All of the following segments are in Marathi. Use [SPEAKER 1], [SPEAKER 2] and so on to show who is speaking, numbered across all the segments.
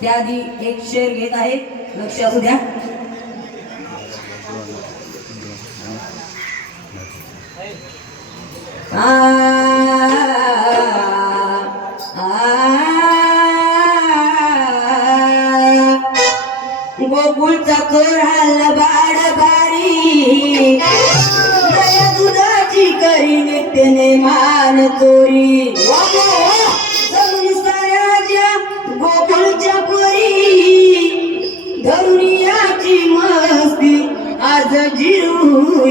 [SPEAKER 1] त्याआधी एक शेअर घेत आहे लक्ष असू द्या गोकुळचा कर गोकुळचा बाड बारी दुधाची करी नित्यने मान चोरी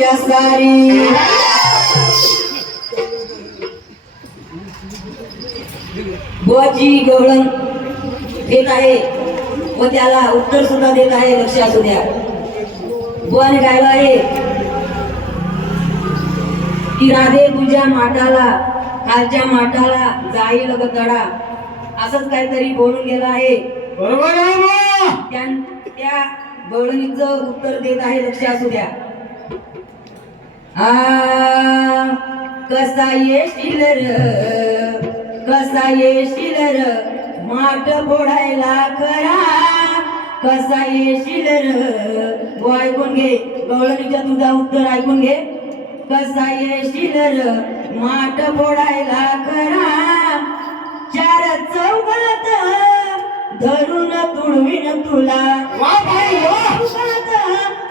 [SPEAKER 1] या सारी. बुवाची गवळण देत आहे. व त्याला उत्तर सुद्धा देत आहे लक्ष असू द्या. बुवाने गायला आहे. की राधे तुझ्या माटाला खालच्या माटाला जाईल ग तडा असंच काहीतरी बोलून गेला आहे.
[SPEAKER 2] बरोबर
[SPEAKER 1] त्या बळणीचं उत्तर देत आहे लक्ष असू द्या. आ कसा येशील र कसा येशील र माठ फोडायला करा. कसा येशील र ऐकून घे. गवळणीच्या तुझा उत्तर ऐकून घे. कसा येशील र माठ फोडायला करा. चार चौघात धरून तुडवीन तुला.